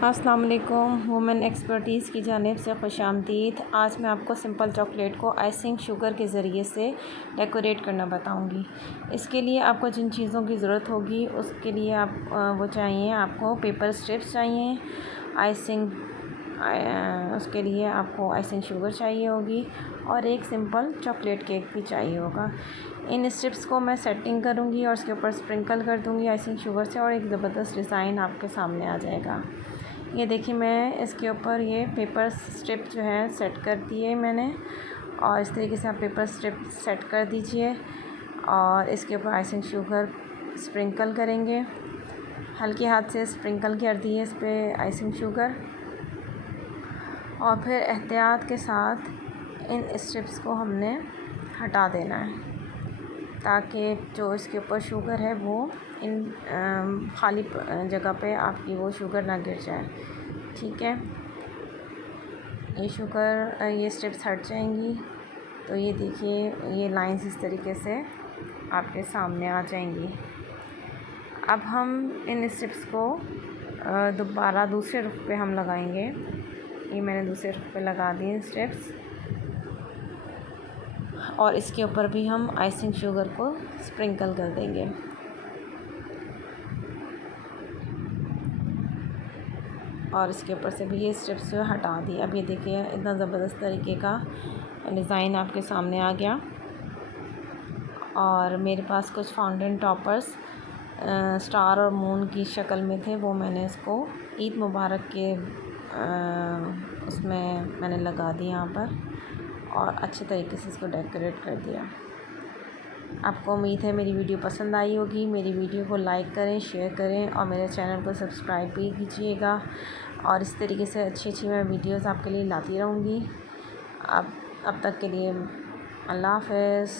अस्सलाम वालेकुम। Women expertise की जानिब से खुशामदीद। आज मैं आपको सिंपल चॉकलेट को आइसिंग शुगर के ज़रिए से डेकोरेट करना बताऊंगी। इसके लिए आपको जिन चीज़ों की ज़रूरत होगी उसके लिए वो चाहिए, आपको पेपर स्ट्रिप्स चाहिए, आइसिंग उसके लिए आपको आइसिंग शुगर चाहिए होगी और एक सिंपल चॉकलेट केक भी चाहिए होगा। इन स्ट्रिप्स को मैं सेटिंग करूँगी और उसके ऊपर स्प्रिंकल कर दूँगी आइसिंग शुगर से और एक ज़बरदस्त डिज़ाइन आपके सामने आ जाएगा। ये देखिए, मैं इसके ऊपर ये पेपर स्ट्रिप जो है सेट कर दी है मैंने, और इस तरीके से आप पेपर स्ट्रिप सेट कर दीजिए और इसके ऊपर आइसिंग शुगर स्प्रिंकल करेंगे। हल्के हाथ से स्प्रिंकल कर दिए इस पर आइसिंग शुगर, और फिर एहतियात के साथ इन स्ट्रिप्स को हमने हटा देना है ताकि जो इसके ऊपर शुगर है वो इन खाली जगह पे आपकी वो शुगर ना गिर जाए। ठीक है, ये स्ट्रिप्स हट जाएंगी तो ये देखिए, ये लाइंस इस तरीके से आपके सामने आ जाएंगी। अब हम इन स्ट्रिप्स को दोबारा दूसरे रुख पे हम लगाएंगे। ये मैंने दूसरे रुख पे लगा दिए स्ट्रिप्स, और इसके ऊपर भी हम आइसिंग शुगर को स्प्रिंकल कर देंगे। और इसके ऊपर से भी ये स्ट्रिप्स जो हटा दी। अब ये देखिए, इतना ज़बरदस्त तरीके का डिज़ाइन आपके सामने आ गया। और मेरे पास कुछ फाउंटेन टॉपर्स स्टार और मून की शक्ल में थे, वो मैंने इसको ईद मुबारक के उसमें मैंने लगा दी यहाँ पर और अच्छे तरीके से इसको डेकोरेट कर दिया। आपको उम्मीद है मेरी वीडियो पसंद आई होगी। मेरी वीडियो को लाइक करें, शेयर करें और मेरे चैनल को सब्सक्राइब भी कीजिएगा। और इस तरीके से अच्छी मैं वीडियोस आपके लिए लाती रहूँगी। अब तक के लिए अल्लाह हाफ़िज़।